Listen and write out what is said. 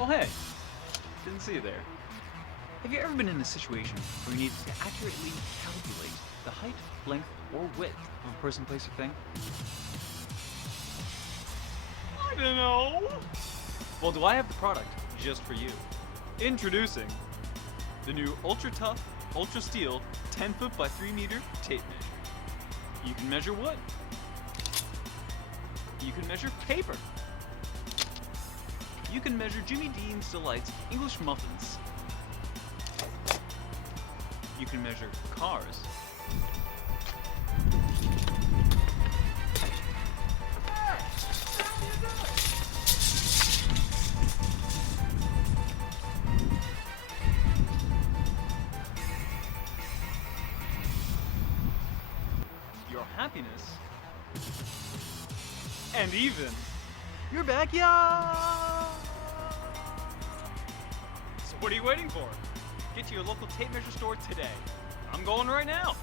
Oh hey, didn't see you there. Have you ever been in a situation where you need to accurately calculate the height, length, or width of a person, place, or thing? I don't know. Well, do I have the product just for you? Introducing the new Ultra Tough, Ultra Steel 10 foot by 3 meter tape measure. You can measure wood. You can measure paper. You can measure Jimmy Dean's Delight's English muffins. You can measure cars. Your happiness. And even your backyard. So what are you waiting for? Get to your local tape measure store today. I'm going right now.